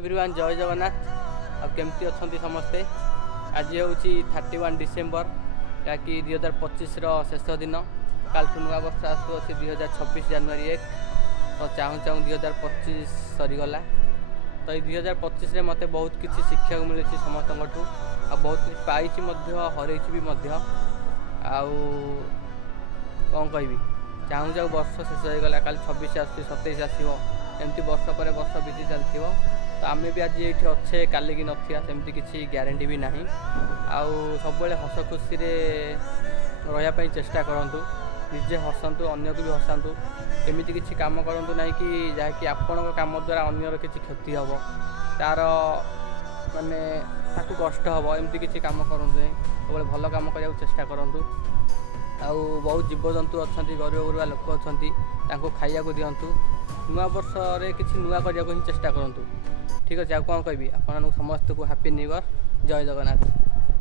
Everyone जय जगन्नाथ केमती अच्छा समस्ते। आज हूँ 31 डिसेम्बर याकि 2025 शेष दिन काल नुआ वर्ष आसू अच्छे 2026 जनवरी 1 तो चाहूँ 2025 सरीगला तो ये 2025 में मत बहुत किसी शिक्षा मिली समस्त बहुत किसी पाई हर भी कौन कहबी चाहूँ चाहूँ वर्ष शेष होगा काल 26 आस 27 आसो एमती वर्ष पर वर्ष बीती चलती तो आम भी आज ये अच्छे काली की नथिया सेमती किसी ग्यारंटी भी ना सब हस खुशी रही चेष्टा करूँ निजे हसतु अन्य को भी हसातु एमती किसी कम करूँ ना कि जहाँकि आपण कम द्वारा अन्यर किसी क्षति हम तार माने ताकू कष्ट हम एमती किसी कम करूँ सब भल कम करने चेष्टा करूँ बहुत जीवजंतु अच्छा गरीब गुरुआ लोक अच्छा खाइया दिंतु नुआ वर्ष रे किसी नुआ करने ही चेष्टा करूँ। ठीक अच्छे कौन कहबी आप समस्त को हैप्पी न्यू ईयर जय जगन्नाथ।